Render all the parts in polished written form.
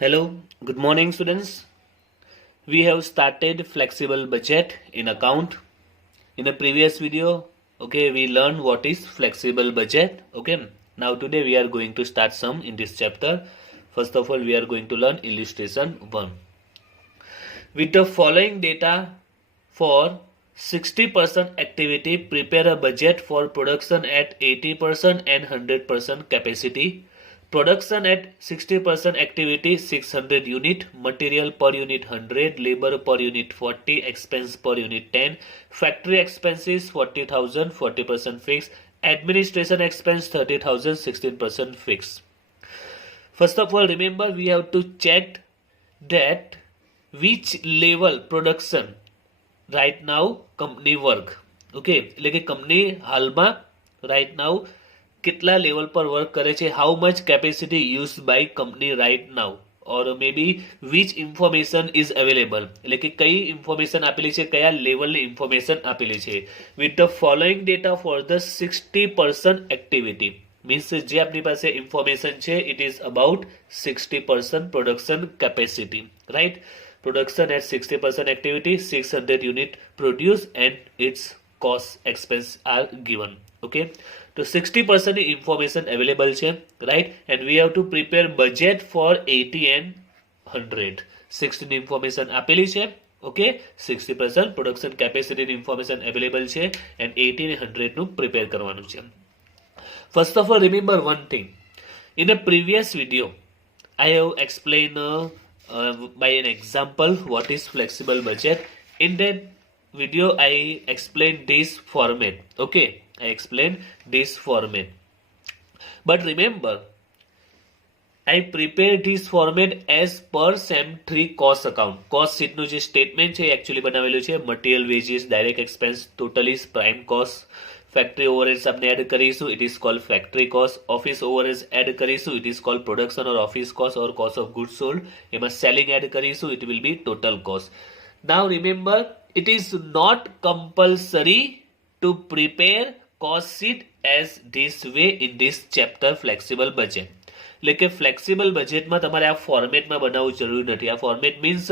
Hello, good morning students. We have started flexible budget in account. In the previous video, okay, we learned what is flexible budget. Okay, now today we are going to start some in this chapter. First of all, we are going to learn illustration 1. With the following data for 60% activity, prepare a budget for production at 80% and 100% capacity. Production at 60% activity 600 unit, material per unit 100, labor per unit 40, expense per unit 10, factory expenses 40,000 40% fixed, administration expense 30,000 16% fixed. First of all, remember we have to check that which level production right now company work. Okay, એટલે કે company હાલમાં right now કેટલા level પર work કરે છે, how much capacity used by company right now, or maybe which information is available, એટલે કે કઈ information આપેલી છે, કયા લેવલની information આપેલી છે. With the following data for the 60% activity means જે આપણી પાસે information છે, it is about 60% production capacity, right? Production at 60% activity, 600 unit produced and its cost expense are given. Okay, so 60% information available છે, right? And we have to prepare budget for 80 and 100. 60 information આપેલી છે, okay? 60% production capacity information available છે and 80 and 100 નું prepare કરવાનું છે. First of all, remember one thing. In a previous video, I have explained by an example what is flexible budget. In that video I explained this format. Okay, I explained this format, but remember I prepared this format as per SEM 3 cost account. Cost sheet નું જે statement છે actually બનાવેલું છે. Material wages, direct expense, total is prime cost. Factory overheads આપણે add કરીશું, it is called factory cost. Office overheads add કરીશું, it is called production or office cost or cost of goods sold. એમાં selling add કરીશું, it will be total cost. Now remember, it is not compulsory to prepare cost sheet as this way in this chapter flexible budget. એટલે કે flexible બજેટમાં તમારે આ ફોર્મેટમાં બનાવવું જરૂરી નથી. આ ફોર્મેટ મીન્સ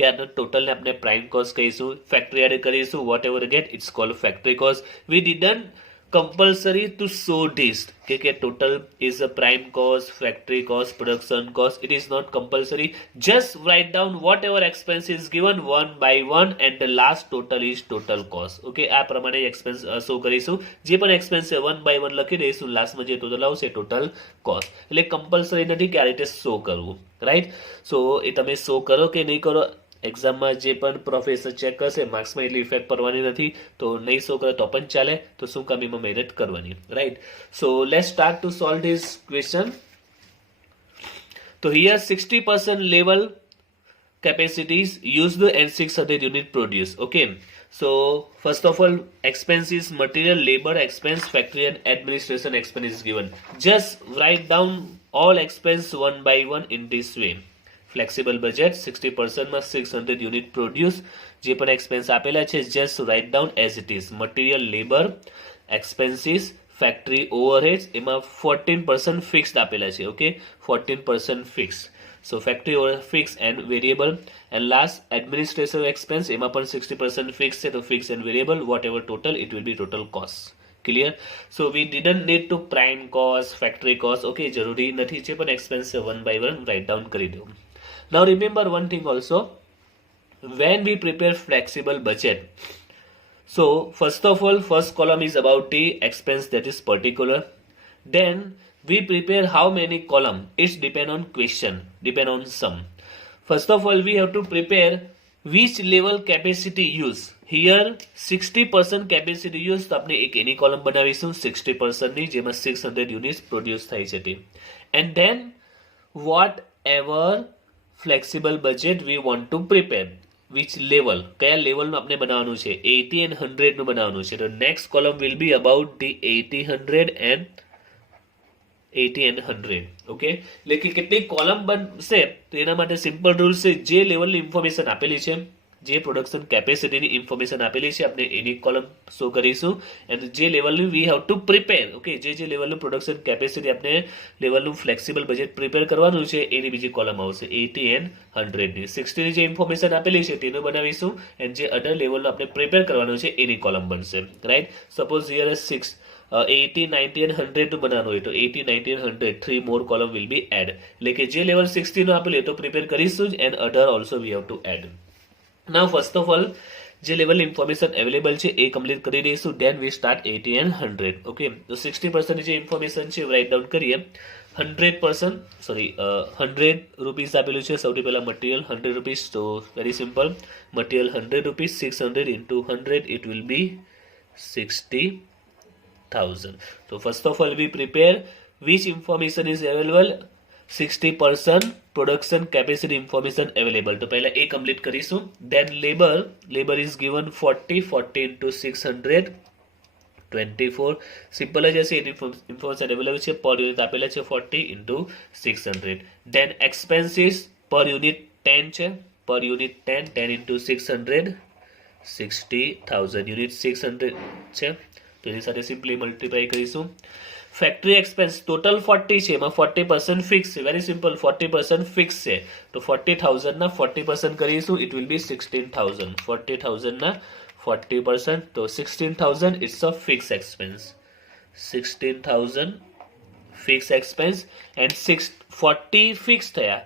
કે આનો ટોટલને આપણે પ્રાઇમ કોસ્ટ કહીશું, ફેક્ટરી એડ કરીશું, whatever get it's called factory cost. We didn't compulsory to show this કે total is a prime cost, factory cost, production cost. It is not compulsory. Just write down whatever expense is given one by one and the last total is total cost. Okay, આ પ્રમાણે expense show કરીશું. જે પણ expense છે one by one લખી દઈશું, લાસ્ટમાં જે total આવશે total cost. એટલે compulsory નથી કે આ રીતે show કરવું, right? So એ તમે show કરો કે નહીં કરો, એક્ઝામમાં જે પણ પ્રોફેસર ચેક કરશે માર્ક્સમાં એટલી ઇફેક્ટ પડવાની નથી, તો નહીં શો કરે તો પણ ચાલે, તો શું કામ એમાં મહેનત કરવાની, right? So let's start to solve this question. તો here 60% level capacities used and 600 unit produced. Okay, so first of all, expenses, material, labor expense, factory and administration expense is given. Just write down all expense one by one in this way. Flexible budget 60% માં 600 unit produce. જે પણ expense આપેલા છે just write down as it is. Material, labor, expenses, factory overheads એમાં 14% fixed આપેલા છે. Okay, 14% fixed. So factory overhead fixed and variable. And last administrative expense એમાં પણ 60% fixed છે, તો fixed and variable, whatever total it will be total cost. Clear? So we didn't need to prime cost, factory cost. Okay, જરૂરી નથી, જે પણ expense છે one by one write down કરી દો. Now remember one thing also, when we prepare flexible budget, so first of all, first column is about the expense that is particular. Then we prepare how many column, it's depend on question, depend on sum. First of all, we have to prepare which level capacity use. Here 60% capacity use, તો આપણે એક એની column બનાવીશું 60% ની, જેમાં 600 units produce થાય છે તે. And then whatever flexible budget we want to prepare, which level, કયા લેવલનું આપણે બનાવવાનું છે, 80 and 100 નું બનાવવાનું છે. તો next column will be about the 80 100 and 100. Okay, એટલે કે કેટલી કોલમ બનશે, તો એના માટે સિમ્પલ રૂલ છે, જે લેવલની ઇન્ફોર્મેશન આપેલી છે જે પ્રોડક્શન કેપેસિટીની ઇન્ફોર્મેશન આપેલી છે આપણે એની કોલમ શો કરીશું એન્ડ જે લેવલનું we have to prepare okay જે લેવલનું પ્રોડક્શન કેપેસિટી આપણે લેવલનું ફ્લેક્સિબલ બજેટ પ્રિપેર કરવાનું છે એની બીજી કોલમ આવશે 80 એન્ડ 100ની 60ની જે ઇન્ફોર્મેશન આપેલી છે તેનું બનાવીશું એન્ડ જે અધર લેવલનું આપણે પ્રિપેર કરવાનું છે એની કોલમ બનશે રાઈટ સપોઝ હિયર 80, 90 and 100 નું બનાવવાનું હોય તો 80, 90 and 100 3 more column will be add એટલે કે જે લેવલ 60 નું આપેલું તો પ્રિપેર કરીશું જ and other also we have to add. Now first of all જે લેવલ ઇન્ફોર્મેશન અવેલેબલ છે એ કમ્પ્લીટ કરી દઈશું then we start 80 and 100 okay તો 60% જે ઇન્ફોર્મેશન છે રાઇટ ડાઉન કરીએ 100 રૂપીસ આપેલું છે સૌથી પહેલા મટીરિયલ 100 રૂપીસ તો very simple material 100 rupees 600 into 100 it will be 60,000. So first of all we prepare which information is available 60% production capacity information available તો પહેલા એ કમ્પ્લીટ કરીશું then labor is given 40 into 600 24 simple જ હશે information available છે પર unit આપેલા છે 40 into 600 then expenses per unit 10 છે per unit 10 into 600 60,000 unit 600 છે તો એની સાથે સિમ્પલી મલ્ટીપ્લાય કરીશું ફેક્ટરી એક્સપેન્સ ટોટલ 40 છે એમાં 40% ફિક્સ છે વેરી સિમ્પલ 40% ફિક્સ છે તો 40,000 ના 40% કરીશું ઇટ વિલ બી 16,000 40,000 ના 40% તો 16,000 it's a fix expense 16,000 fix expense and 40 fix થયા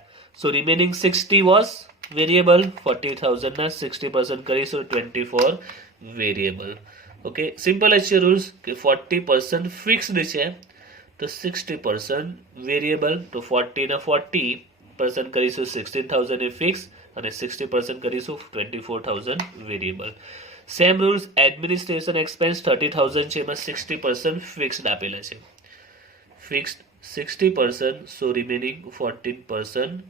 સો રિમેનિંગ 60 વોઝ વેરિયેબલ 40,000 ના 60% કરીશું 24 વેરિયેબલ ઓકે સિમ્પલ જ છે રૂલ્સ કે 40% ફિક્સ્ડ છે તો 60% વેરિયેબલ તો 40 ના 40% કરીશું 16,000 એ ફિક્સ અને 60% કરીશું 24,000 variable same rules administration expense 30,000 છે એમાં 60% ફિક્સ્ડ આપેલા છે fixed 60% so remaining 14%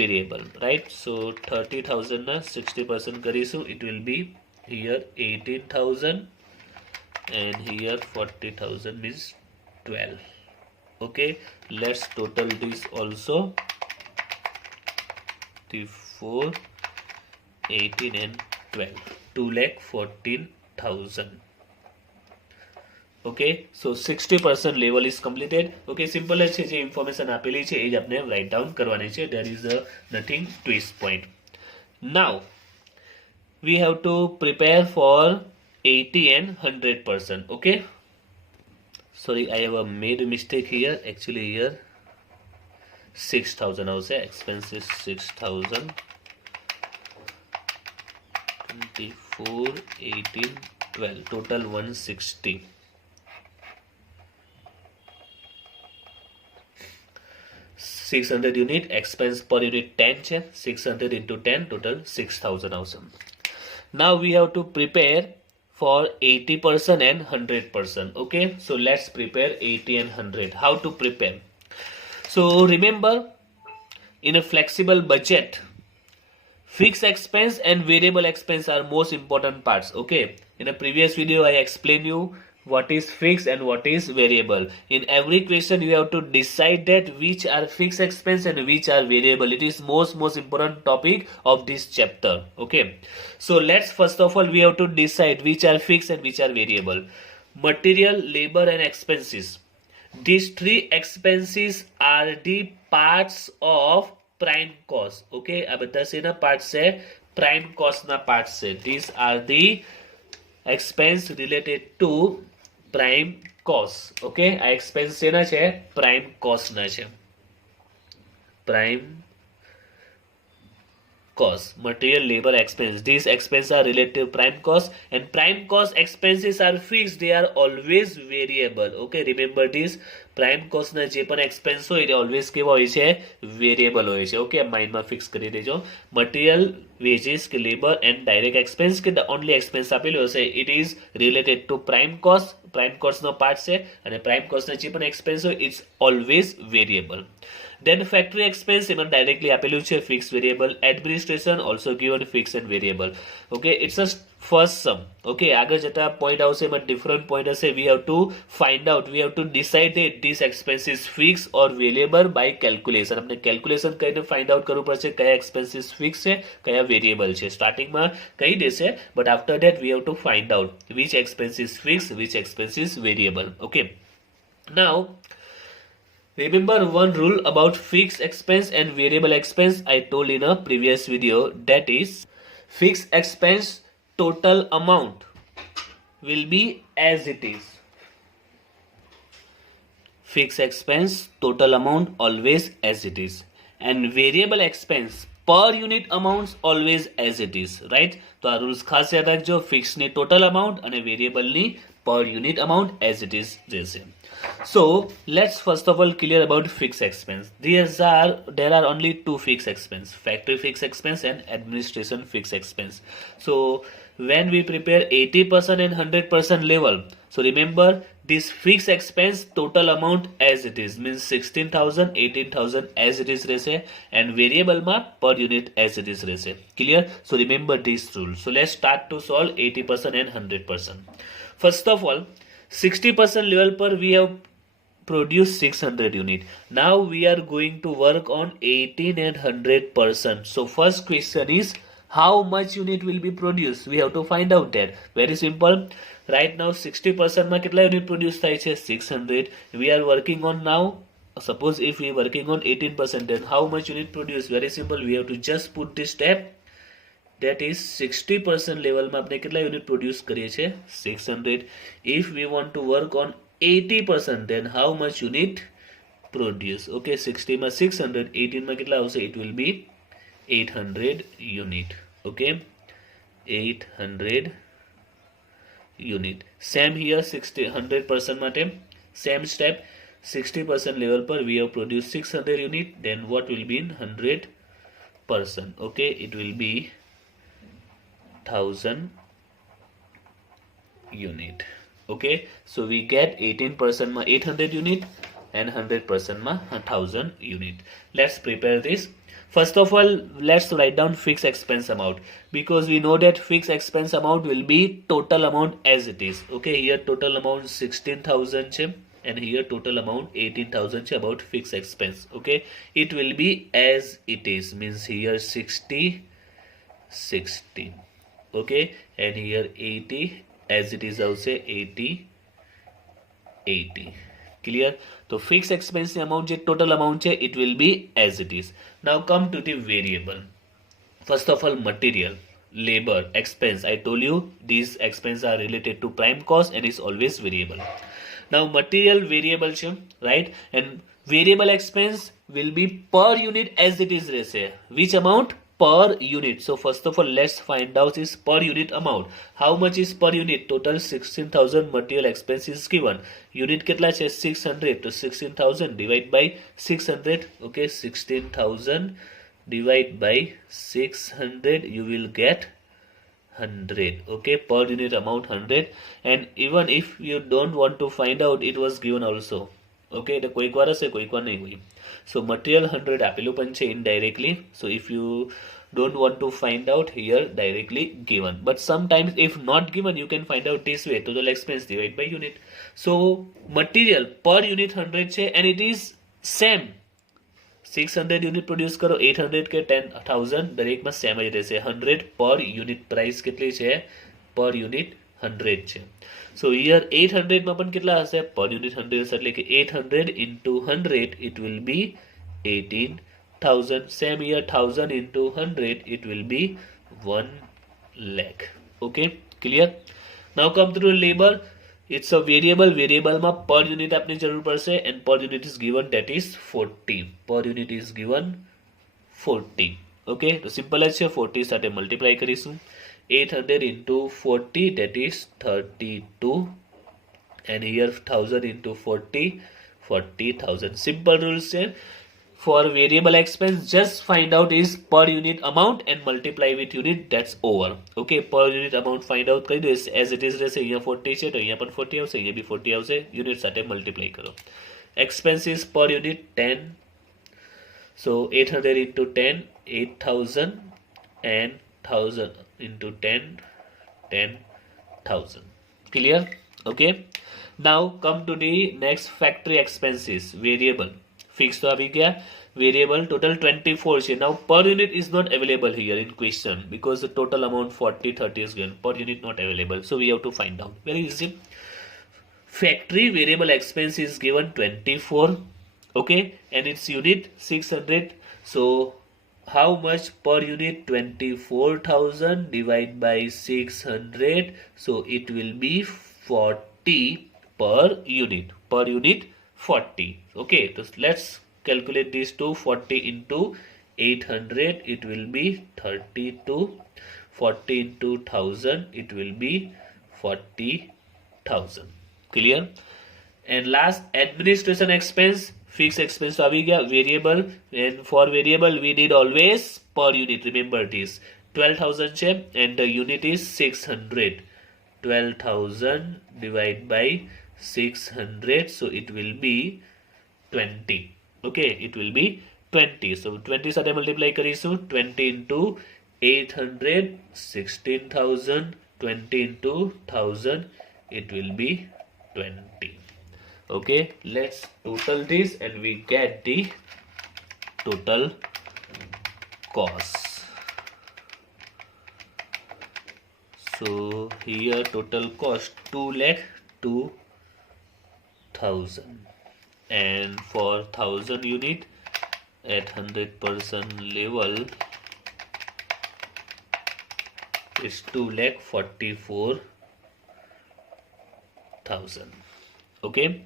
variable right so 30,000 ના 60% કરીશું it will be here 18,000 and here 40,000 means 12 okay let's total this also 34 18 and 12 2,14,000 okay so 60% level is completed okay simple છે જે information આપેલી છે એ જ આપણે રાઇટ ડાઉન કરવાની છે there is a nothing twist point now we have to prepare for 80 and 100% okay sorry I have made a mistake here actually here 6,000 also expenses 6,000 24 18 12 total 160 600 unit expense per unit 10 છે 600 into 10 total 6,000 also now we have to prepare for 80% and 100% okay so let's prepare 80 and 100 how to prepare so remember in a flexible budget fixed expense and variable expense are most important parts okay in a previous video I explained you what is fixed and what is variable in every question you have to decide that which are fixed expense and which are variable it is most important topic of this chapter okay so let's first of all we have to decide which are fixed and which are variable material labor and expenses these three expenses are the parts of prime cost okay આ બધા શેના part છે prime cost ના part છે these are the expense related to prime cost okay આ expense શેના છે prime cost ના છે prime cost material labor expense these expenses are related to prime cost and prime cost expenses are fixed they are always variable okay remember this prime cost ના જે પણ expense હોય એ always કેવા હોય છે variable હોય છે okay mind માં fix કરી દેજો material wages કે labor and direct expense કે the only expense આપેલું હશે it is related to prime cost નો પાર્ટ છે અને prime cost ના જે પણ expense હોય it's always variable Then factory expense એમાં directly આપેલું છે fixed variable, administration also given fixed and variable. Okay, it's a first sum. Okay, આગળ જતા point આવશે એમાં different point હશે. We have to find out, we have to decide that this expense is fixed or variable by calculation. આપણે calculation કરીને find out કરવું પડશે કયા expenses fixed છે કયા variable છે. સ્ટાર્ટિંગમાં કહી દેશે, but after that we have to find out which expense is fixed, which expense is variable. Okay, now remember one rule about fixed expense and variable expense I told in a previous video, that is fixed expense total amount will be as it is. Fixed expense total amount always as it is, and variable expense per unit amounts always as it is, right? તો આ rules ખાસ યાદ રાખજો, fix ની total amount અને variable ની પર unit amount as it is રહેશે. So let's first of all clear about fixed expense. There are only two fixed expense, factory fixed expense and administration fixed expense. So when we prepare 80% and 100% level, so remember this fixed expense total amount as it is means 16,000, 18,000 as it is રહેશે, and variable ma per unit as it is રહેશે. Clear? So remember this rule. So let's start to solve 80% and 100%. First of all, 60% level per we have produced 600 unit. Now we are going to work on 18 and 100%. So first question is how much unit will be produced? We have to find out that. Very simple. Right now 60% માં કેટલા unit produce થાય છે? 600. We are working on now, suppose if we are working on 18%, then how much unit produce? Very simple. We have to just put this step, that is 60% level માં આપણે કેટલા unit produce કરીએ છે? 600. If we want to work on 80%, then how much unit produce? Okay, 60 માં 600, 18 માં કેટલા આવશે? It will be 800 unit. Okay, 800 unit. Same here, 100% માટે same step, 60% level per we have produced 600 unit, then what will be in 100%? Okay, it will be 1000 unit. Okay, so we get 18% ma 800 unit and 100% ma 1000 unit. Let's prepare this. First of all, let's write down fixed expense amount, because we know that fixed expense amount will be total amount as it is. Okay, here total amount 16,000 છે and here total amount 18,000 છે about fixed expense. Okay, it will be as it is means here 60 60. Okay, and here 80 as it is also 80 80. Clear? So fixed expense amount je total amount che, it will be as it is. Now come to the variable. First of all, material, labor, expense. I told you these expenses are related to prime cost and is always variable. Now material variable che, right? And variable expense will be per unit as it is રહેશે. Which amount? Per unit. So first of all, let's find out is per unit amount. How much is per unit? Total 16,000 material expense is given. Unit કેટલા છે? 600. So 16,000 divide by 600. Okay, 16,000 divide by 600, you will get 100. Okay, per unit amount 100. And even if you don't want to find out, it was given also. Okay, the કોઈક વાર હશે કોઈક વાર નહીં હોય. So material 100 આપેલું પણ છે indirectly. So if you don't want to find out, here directly given. But sometimes if not given, you can find out this way, total expense divided by unit. So material per unit 100 છે and it is same. 600 unit produce કરો, 800 કે 10,000 દરેકમાં same જ રહેશે. 100 per unit price કેટલી છે? Per unit 100 છે. So here 800 માં પણ કેટલા હશે? Per unit 100 હશે, એટલે કે 800 into 100 it will be 18,000. Same here 1000 into 100 it will be 1 lakh. Okay, clear? Now come to labor. It's a variable. Variable માં per unit આપની જરૂર પડશે and per unit is given, that is 40. Per unit is given 40. Okay, તો simple જ છે. 40 સાથે multiply કરીશું. 800 into 40, that is 32, and here 1000 into 40, 40,000. Simple rules છે. For variable expense, just find out is per unit amount and multiply with unit, that's over. Okay, per unit amount find out કરી દો as it is રહેશે. અહીંયા 40 છે તો અહીંયા પણ 40 આવશે, અહીંયા બી 40 આવશે. Unit સાથે multiply કરો. Expenses per unit 10, So 800 into 10, 8,000, and 1,000 into 10, 10,000. Clear? Okay. Now come to the next factory expenses. Variable. Fixed तो अभी क्या? Variable total 24 है. Now per unit is not available here in question because the total amount 40, 30 is given. Per unit not available. So we have to find out. Very easy. Factory variable expense is given 24. Okay, and its unit 600. So how much per unit? 24,000 divided by 600. So it will be 40 per unit. Per unit 40. Okay, so let's calculate these two. 40 into 800, it will be 32. 40 into 1000, it will be 40,000. Clear? And last, administration expense. Fixed expense तो अभी क्या? Variable. And for variable we need always per unit. Remember this. 12,000 है and the unit is 600. 12,000 divided by 600, so it will be 20. Okay, it will be 20. So 20 સાથે multiply કરીશું. 20 into 800, 16,000. 20 into 1000, it will be 20. Okay, let's total this and we get the total cost. So here total cost 2,02,000, and for 1000 unit at 100% level is 2,44,000. Okay,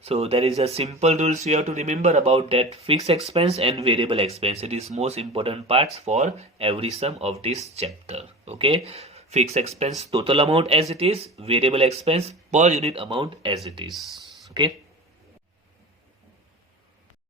so there is a simple rules you have to remember about that fixed expense and variable expense. It is most important parts for every sum of this chapter. Okay, fixed expense total amount as it is, variable expense per unit amount as it is. Okay.